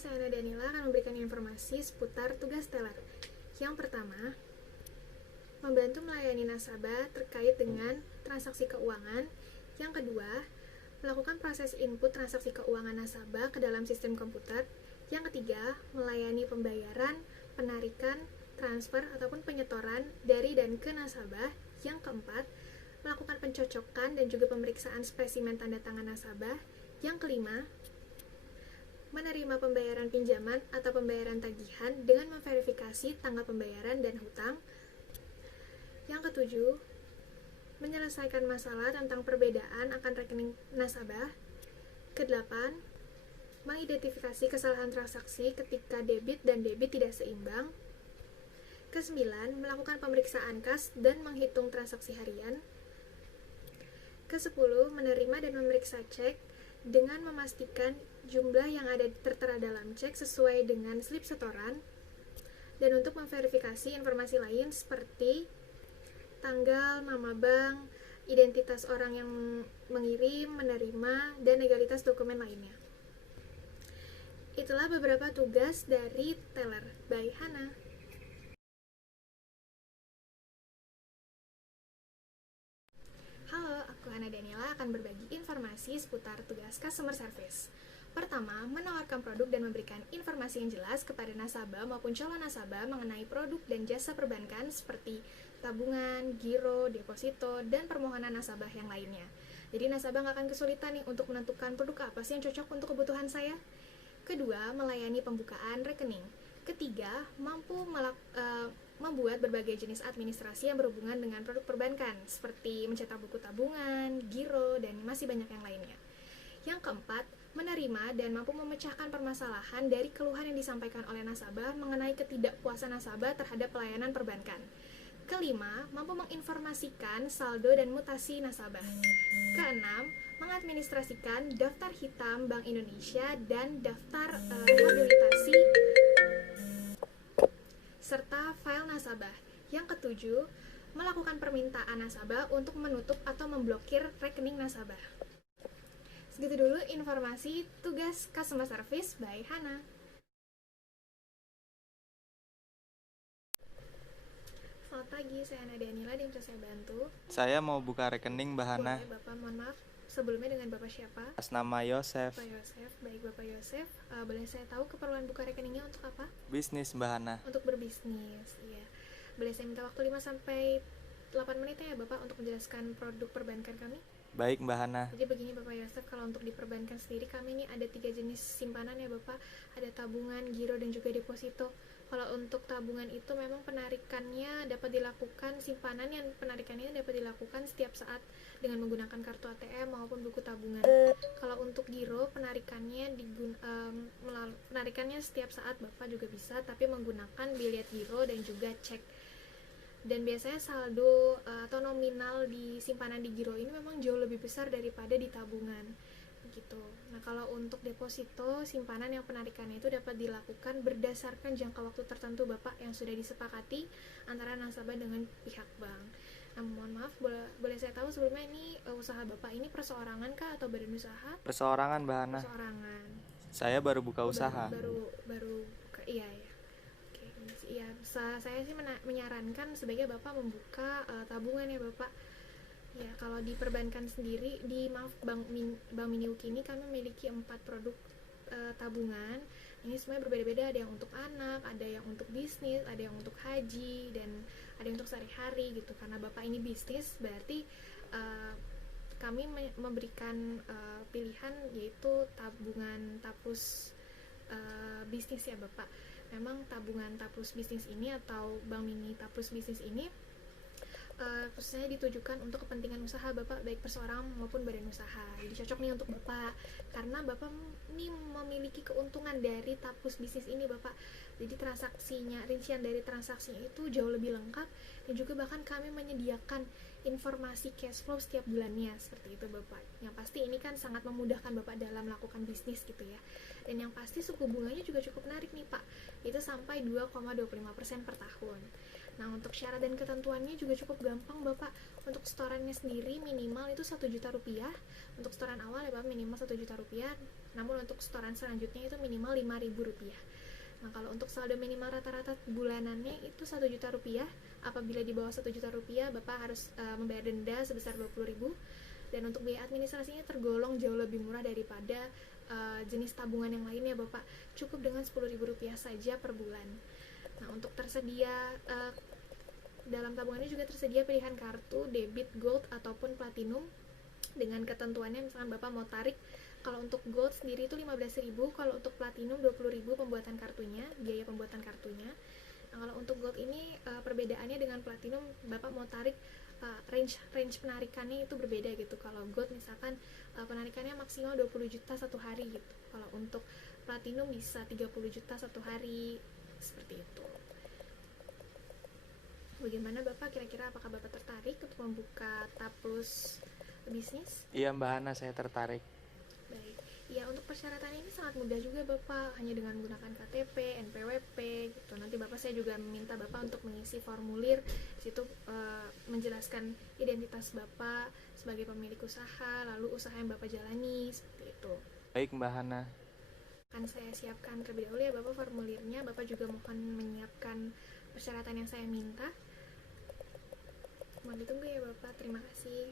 saya Ana Danila akan memberikan informasi seputar tugas teller. Yang pertama, membantu melayani nasabah terkait dengan transaksi keuangan. Yang kedua, melakukan proses input transaksi keuangan nasabah ke dalam sistem komputer. Yang ketiga, melayani pembayaran, penarikan, transfer ataupun penyetoran dari dan ke nasabah. Yang keempat, melakukan pencocokan dan juga pemeriksaan spesimen tanda tangan nasabah. Yang kelima, menerima pembayaran pinjaman atau pembayaran tagihan dengan memverifikasi tanggal pembayaran dan hutang. Yang ketujuh, menyelesaikan masalah tentang perbedaan akan rekening nasabah. Kedelapan, mengidentifikasi kesalahan transaksi ketika debit dan debit tidak seimbang. Kesembilan, melakukan pemeriksaan kas dan menghitung transaksi harian. Kesepuluh, menerima dan memeriksa cek dengan memastikan jumlah yang ada tertera dalam cek sesuai dengan slip setoran, dan untuk memverifikasi informasi lain seperti tanggal, nama bank, identitas orang yang mengirim, menerima, dan legalitas dokumen lainnya. Itulah beberapa tugas dari teller by Hana. Halo, aku Hana Danila akan berbagi informasi seputar tugas customer service. Pertama, menawarkan produk dan memberikan informasi yang jelas kepada nasabah maupun calon nasabah mengenai produk dan jasa perbankan seperti tabungan, giro, deposito, dan permohonan nasabah yang lainnya. Jadi nasabah nggak akan kesulitan nih untuk menentukan produk apa sih yang cocok untuk kebutuhan saya. Kedua, melayani pembukaan rekening. Ketiga, mampu membuat berbagai jenis administrasi yang berhubungan dengan produk perbankan, seperti mencetak buku tabungan, giro, dan masih banyak yang lainnya. Yang keempat, menerima dan mampu memecahkan permasalahan dari keluhan yang disampaikan oleh nasabah mengenai ketidakpuasan nasabah terhadap pelayanan perbankan. Kelima, mampu menginformasikan saldo dan mutasi nasabah. Keenam, mengadministrasikan daftar hitam Bank Indonesia dan daftar rehabilitasi serta file nasabah. Yang ketujuh, melakukan permintaan nasabah untuk menutup atau memblokir rekening nasabah. Segitu dulu informasi tugas customer service by Hana. Selamat pagi, saya Ana Danila dan bisa saya bantu. Saya mau buka rekening, Mbak Hana. Boleh, Bapak, mohon maaf. Sebelumnya dengan Bapak siapa? Atas nama Yosef. Bapak Yosef, baik Bapak Yosef. Boleh saya tahu keperluan buka rekeningnya untuk apa? Bisnis, Mbak Hana. Untuk berbisnis, iya. Boleh saya minta waktu 5-8 menit ya Bapak untuk menjelaskan produk perbankan kami? Baik, Mbak Hana. Jadi begini Bapak Yosef, kalau untuk di perbankan sendiri kami ini ada 3 jenis simpanan ya Bapak. Ada tabungan, giro, dan juga deposito. Kalau untuk tabungan itu memang penarikannya dapat dilakukan, simpanan yang penarikannya dapat dilakukan setiap saat dengan menggunakan kartu ATM maupun buku tabungan. Kalau untuk giro, penarikannya setiap saat Bapak juga bisa, tapi menggunakan bilet giro dan juga cek. Dan biasanya saldo atau nominal di simpanan di giro ini memang jauh lebih besar daripada di tabungan gitu. Nah, kalau untuk deposito, simpanan yang penarikannya itu dapat dilakukan berdasarkan jangka waktu tertentu Bapak yang sudah disepakati antara nasabah dengan pihak bank. Nah, mohon maaf, boleh saya tahu sebelumnya ini usaha Bapak ini perseorangan kah atau badan usaha? Perseorangan, Mbak Hana. Perseorangan. Saya baru buka usaha. Iya ya. Oke, iya, saya sih menyarankan sebaiknya Bapak membuka tabungan ya Bapak. Ya, kalau di perbankan sendiri, Bank Miniuki ini kami memiliki 4 produk tabungan. Ini semuanya berbeda-beda, ada yang untuk anak, ada yang untuk bisnis, ada yang untuk haji, dan ada yang untuk sehari-hari gitu. Karena Bapak ini bisnis, berarti kami memberikan pilihan yaitu tabungan Tapus bisnis ya Bapak. Memang tabungan Tapus bisnis ini atau Bank Mini Tapus bisnis ini khususnya ditujukan untuk kepentingan usaha Bapak, baik perseorangan maupun badan usaha. Jadi cocok nih untuk Bapak, karena Bapak ini memiliki keuntungan dari Tapus bisnis ini Bapak. Jadi rincian dari transaksinya itu jauh lebih lengkap, dan juga bahkan kami menyediakan informasi cash flow setiap bulannya, seperti itu Bapak. Yang pasti ini kan sangat memudahkan Bapak dalam melakukan bisnis gitu ya. Dan yang pasti suku bunganya juga cukup menarik nih Pak, itu sampai 2,25% per tahun. Nah, untuk syarat dan ketentuannya juga cukup gampang Bapak. Untuk setorannya sendiri minimal itu 1 juta rupiah. Untuk setoran awal ya Bapak minimal 1 juta rupiah. Namun untuk setoran selanjutnya itu minimal 5.000 rupiah. Nah, kalau untuk saldo minimal rata-rata bulanannya itu 1 juta rupiah. Apabila di bawah 1 juta rupiah, Bapak harus membayar denda sebesar 20.000. Dan untuk biaya administrasinya tergolong jauh lebih murah daripada jenis tabungan yang lainnya Bapak. Cukup dengan 10.000 rupiah saja per bulan. Nah, untuk tersedia dalam tabungannya juga tersedia pilihan kartu debit, gold ataupun platinum dengan ketentuannya. Misalkan Bapak mau tarik, kalau untuk gold sendiri itu 15.000, kalau untuk platinum 20.000 pembuatan kartunya, biaya pembuatan kartunya. Nah, kalau untuk gold ini perbedaannya dengan platinum, Bapak mau tarik range penarikannya itu berbeda gitu. Kalau gold misalkan penarikannya maksimal 20 juta satu hari gitu. Kalau untuk platinum bisa 30 juta satu hari, seperti itu. Bagaimana Bapak, kira-kira apakah Bapak tertarik untuk membuka Taplus bisnis? Iya Mbak Hana, saya tertarik. Baik. Ya, untuk persyaratan ini sangat mudah juga Bapak, hanya dengan menggunakan KTP, NPWP gitu. Nanti Bapak, saya juga meminta Bapak untuk mengisi formulir. Di situ menjelaskan identitas Bapak sebagai pemilik usaha, lalu usaha yang Bapak jalani, seperti itu. Baik Mbak Hana. Akan saya siapkan terlebih dahulu ya Bapak formulirnya. Bapak juga mohon menyiapkan persyaratan yang saya minta. Mohon ditunggu ya Bapak, terima kasih.